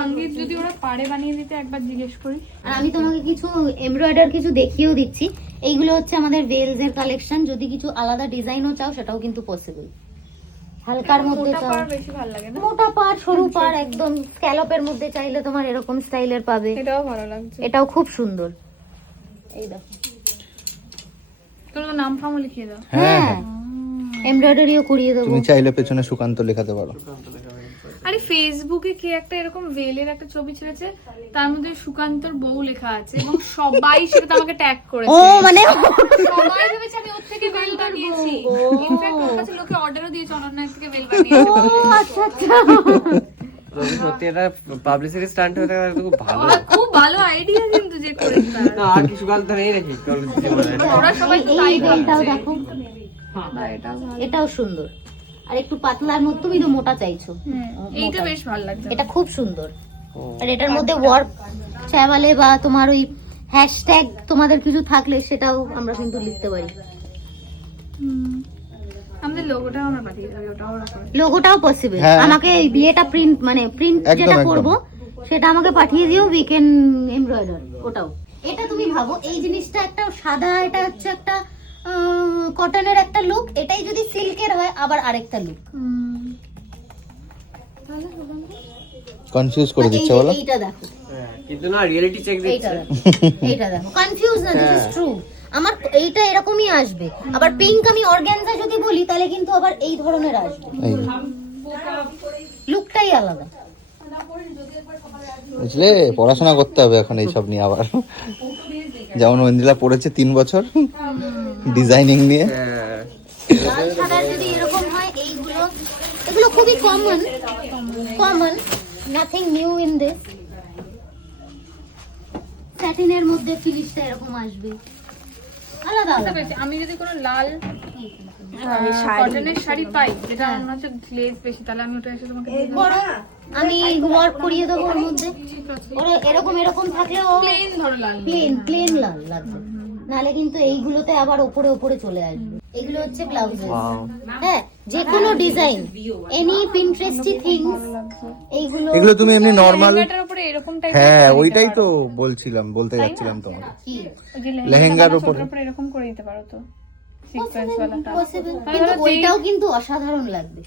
সঙ্গীত যদি ওরা পারে বানিয়ে দিতে একবার জিজ্ঞেস করি। আর আমি তোমাকে কিছু এমব্রয়ডার কিছু দেখিয়েও দিচ্ছি। এইগুলো হচ্ছে আমাদের ভেলস এর কালেকশন। যদি কিছু আলাদা ডিজাইনও চাও সেটাও কিন্তু পসিবল। হালকার মধ্যে চাও, বেশি ভালো লাগে না? মোটা পাড় সরু পাড় একদম স্ক্যালপের মধ্যে চাইলে তোমার এরকম স্টাইলের পাবে। এটাও ভালো লাগছে, এটাও খুব সুন্দর। এই দেখো, তোমার নাম ফামও লিখিয়ে দাও। হ্যাঁ এমব্রয়ডারিও করিয়ে দেবো। তুমি চাইলে পেছনে সুকান্ত লেখাতে পারো। আরে ফেসবুকে কে একটা এরকম ভেলের একটা ছবি ছেড়েছে, তার মধ্যে সুকান্তর বউ লেখা আছে এবং সবাই সেটা আমাকে ট্যাগ করেছে। ও মানে সবাই ভেবেছে আমি ওর থেকে বেল বানিয়েছি। ইনফ্যাক্ট ওর কাছে লোকে অর্ডারও দিয়েছে অনন্যা থেকে বেল বানিয়েছে। ও আচ্ছা আচ্ছা, সত্যি এটা পাবলিসিটি স্টান্ট হতে পারে, খুব ভালো। খুব ভালো আইডিয়া কিন্তু যে করেছে তার। না আর কিছু গাল তো নেই নাকি ওরা সবাই তো এই তাই বেলটাও দেখো, না, এটাও ভালো। এটাও সুন্দর। আর একটু পাতলার মধ্যে, তুমি তো মোটা চাইছো, এইটা বেশ ভালো লাগছে। এটা খুব সুন্দর। আর এটার মধ্যে ওয়ার্ক চাইলে বা তোমার ওই হ্যাশট্যাগ তোমাদের কিছু থাকলে সেটাও আমরা কিন্তু লিখতে পারি। আমাদের লোগোটাও আমরা পাঠিয়ে দেবো, ওটাও ওরা করে। লোগোটাও পসিবল। হ্যাঁ। আমাকে এই বিয়েটা প্রিন্ট মানে প্রিন্ট একদম, যেটা একদম। করব সেটা আমাকে পাঠিয়ে দিও, উই ক্যান এমব্রয়ডার ওটাও। এটা তুমি ভাবো এই জিনিসটা একটা সাদা, এটা হচ্ছে একটা কটনের একটা লুক, এটাই যদি সিল্কের হয় আবার আরেকটা লুক। কনফিউজ করে দিচ্ছে বলো। এইটা দেখো, কিন্তু না রিয়েলিটি চেক এইটা দিচ্ছে। দেখো, এইটা দেখো, কনফিউজ না, দিস ইজ ট্রু। আমার এইটা এরকমই আসবে। আবার পিঙ্ক আমি অর্গানজা যদি বলি তাহলে কিন্তু আবার এই ধরনের আসবে, এই লুকটাই আলাদা। বুঝলে, পড়াশোনা করতে হবে এখন এইসব নিয়ে আবার। যেমন ঐন্দ্রিলা পড়েছে 3 বছর ডিজাইনিং নিয়ে। হ্যাঁ লাল সাদা যদি এরকম হয়, এইগুলো এগুলো খুবই common, nothing new in this. স্যাটিনের মধ্যে ফিনিশটা এরকম আসবে, আলাদা বুঝতে আলাদা। পেরেছি। আমি যদি কোনো লাল কটনের শাড়ি পাই যেটা মনে হচ্ছে গ্লেজ বেশি, তাহলে আমি ওটা এসে তোমাকে দিয়ে দেবো। বড় আমি ওয়ার্ক করিয়ে দেবো ওর মধ্যে। ওরা এরকম থাকলে ও প্লেন ধরো লাল। প্লেন লাল লাগবে, নাহলে কিন্তু এইগুলোতে আবার ওপরে চলে আসবে। এগুলো হচ্ছে ব্লাউজ। হ্যাঁ, যে কোনো ডিজাইন, এনি পিন্টারেস্টি থিংস, এইগুলো এগুলো তুমি এমনি নরমাল। লেহেঙ্গাটার উপরে এরকম টাইপের হ্যাঁ ওইটাই তো বলতে যাচ্ছিলাম তোমাকে। কি লেহেঙ্গার উপরে উপরে এরকম করে দিতে পারো তো, সিকোয়েন্স ওয়ালাটা। পসিবল, কিন্তু ওইটাও কিন্তু অসাধারণ লাগবে।